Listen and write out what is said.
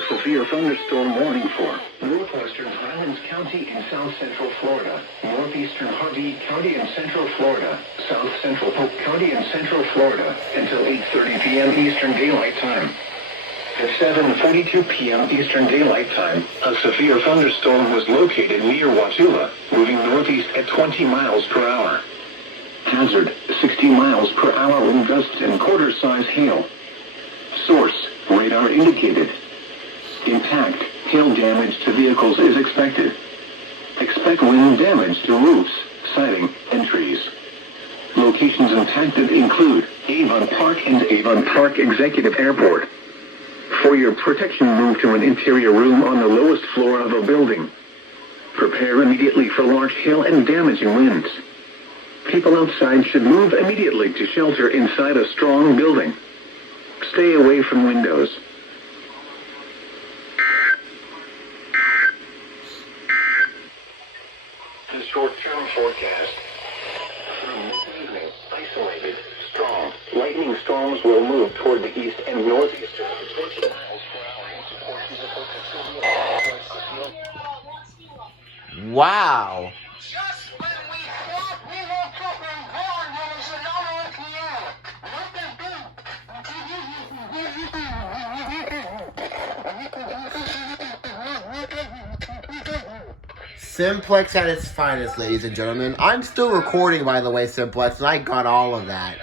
a severe thunderstorm warning for Northwestern Highlands County in south central Florida, Northeastern Hardee County in central Florida, south central Polk County in central Florida, until 8:30 p.m. Eastern Daylight Time. At 7:42 p.m. Eastern Daylight Time, a severe thunderstorm was located near Wauchula, moving northeast at 20 miles per hour. Hazard, 60 miles per hour wind gusts and quarter-size hail. Source, radar indicated. Impact, hail damage to vehicles is expected. Expect wind damage to roofs, siding, and trees. Locations impacted include Avon Park and Avon Park Executive Airport. For your protection, move to an interior room on the lowest floor of a building. Prepare immediately for large hail and damaging winds. People outside should move immediately to shelter inside a strong building. Stay away from windows. The short-term forecast. From this evening, isolated, strong, lightning storms will move toward the east and northeastern at 20 miles per hour into portions of Polk County. Wow. Just when we thought we were getting there, there is another PM. Simplex at its finest, ladies and gentlemen. I'm still recording, by the way, Simplex, and I got all of that.